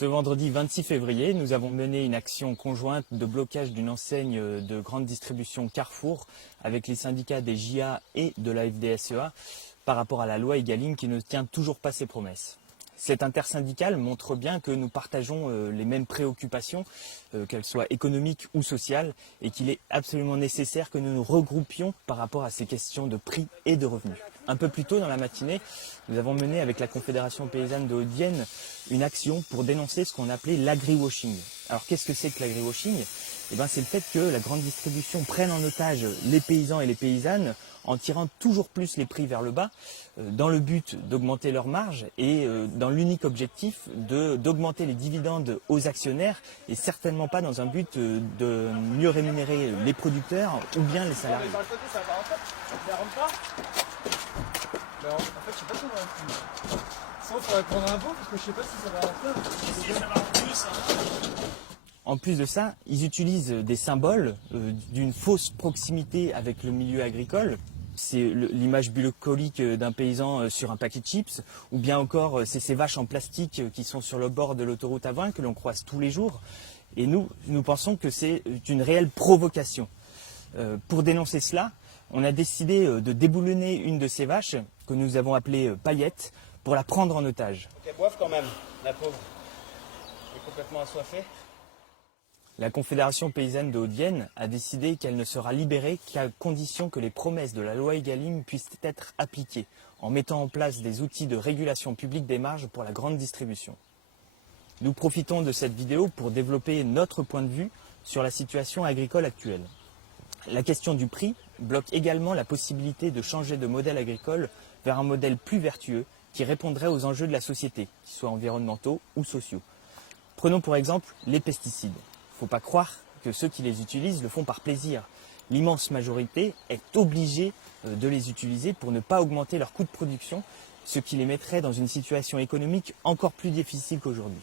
Ce vendredi 26 février, nous avons mené une action conjointe de blocage d'une enseigne de grande distribution Carrefour avec les syndicats des JA et de la FDSEA par rapport à la loi Egalim qui ne tient toujours pas ses promesses. Cette intersyndicale montre bien que nous partageons les mêmes préoccupations, qu'elles soient économiques ou sociales, et qu'il est absolument nécessaire que nous nous regroupions par rapport à ces questions de prix et de revenus. Un peu plus tôt dans la matinée, nous avons mené avec la Confédération paysanne de Haute-Vienne une action pour dénoncer ce qu'on appelait l'agri-washing. Alors qu'est-ce que c'est que l'agri-washing ? C'est le fait que la grande distribution prenne en otage les paysans et les paysannes en tirant toujours plus les prix vers le bas, dans le but d'augmenter leurs marges et dans l'unique objectif d'augmenter les dividendes aux actionnaires et certainement pas dans un but de mieux rémunérer les producteurs ou bien les salariés. En fait, je sais pas si on va rentrer. Sinon, il faudrait prendre un pot parce que je sais pas si ça va rentrer. Si, ça va rentrer. En plus de ça, ils utilisent des symboles d'une fausse proximité avec le milieu agricole. C'est l'image bucolique d'un paysan sur un paquet de chips, ou bien encore c'est ces vaches en plastique qui sont sur le bord de l'autoroute A20 que l'on croise tous les jours. Et nous pensons que c'est une réelle provocation. Pour dénoncer cela, on a décidé de déboulonner une de ces vaches, que nous avons appelée Paillette, pour la prendre en otage. Elle boive quand même, la pauvre. Elle est complètement assoiffée. La Confédération paysanne de Haute-Vienne a décidé qu'elle ne sera libérée qu'à condition que les promesses de la loi Egalim puissent être appliquées, en mettant en place des outils de régulation publique des marges pour la grande distribution. Nous profitons de cette vidéo pour développer notre point de vue sur la situation agricole actuelle. La question du prix bloque également la possibilité de changer de modèle agricole vers un modèle plus vertueux qui répondrait aux enjeux de la société, qu'ils soient environnementaux ou sociaux. Prenons pour exemple les pesticides. Il ne faut pas croire que ceux qui les utilisent le font par plaisir. L'immense majorité est obligée de les utiliser pour ne pas augmenter leur coût de production, ce qui les mettrait dans une situation économique encore plus difficile qu'aujourd'hui.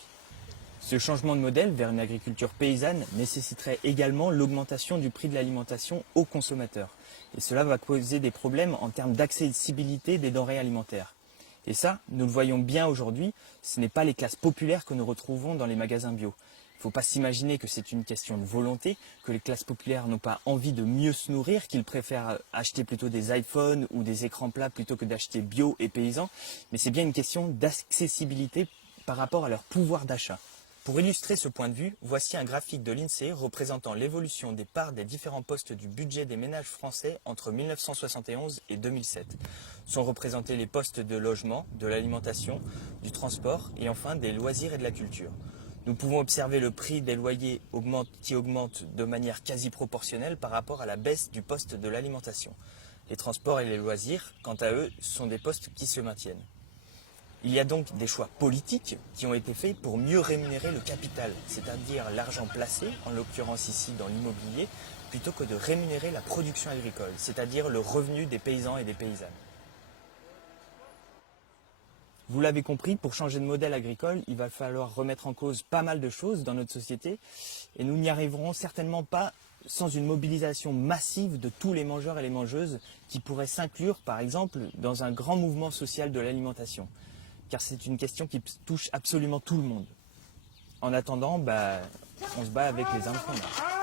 Ce changement de modèle vers une agriculture paysanne nécessiterait également l'augmentation du prix de l'alimentation aux consommateurs. Et cela va causer des problèmes en termes d'accessibilité des denrées alimentaires. Et ça, nous le voyons bien aujourd'hui, ce n'est pas les classes populaires que nous retrouvons dans les magasins bio. Il ne faut pas s'imaginer que c'est une question de volonté, que les classes populaires n'ont pas envie de mieux se nourrir, qu'ils préfèrent acheter plutôt des iPhones ou des écrans plats plutôt que d'acheter bio et paysan, mais c'est bien une question d'accessibilité par rapport à leur pouvoir d'achat. Pour illustrer ce point de vue, voici un graphique de l'INSEE représentant l'évolution des parts des différents postes du budget des ménages français entre 1971 et 2007. Sont représentés les postes de logement, de l'alimentation, du transport et enfin des loisirs et de la culture. Nous pouvons observer le prix des loyers qui augmente de manière quasi proportionnelle par rapport à la baisse du poste de l'alimentation. Les transports et les loisirs, quant à eux, sont des postes qui se maintiennent. Il y a donc des choix politiques qui ont été faits pour mieux rémunérer le capital, c'est-à-dire l'argent placé, en l'occurrence ici dans l'immobilier, plutôt que de rémunérer la production agricole, c'est-à-dire le revenu des paysans et des paysannes. Vous l'avez compris, pour changer de modèle agricole, il va falloir remettre en cause pas mal de choses dans notre société et nous n'y arriverons certainement pas sans une mobilisation massive de tous les mangeurs et les mangeuses qui pourraient s'inclure, par exemple, dans un grand mouvement social de l'alimentation. Car c'est une question qui touche absolument tout le monde. En attendant, on se bat avec les armes qu'on a.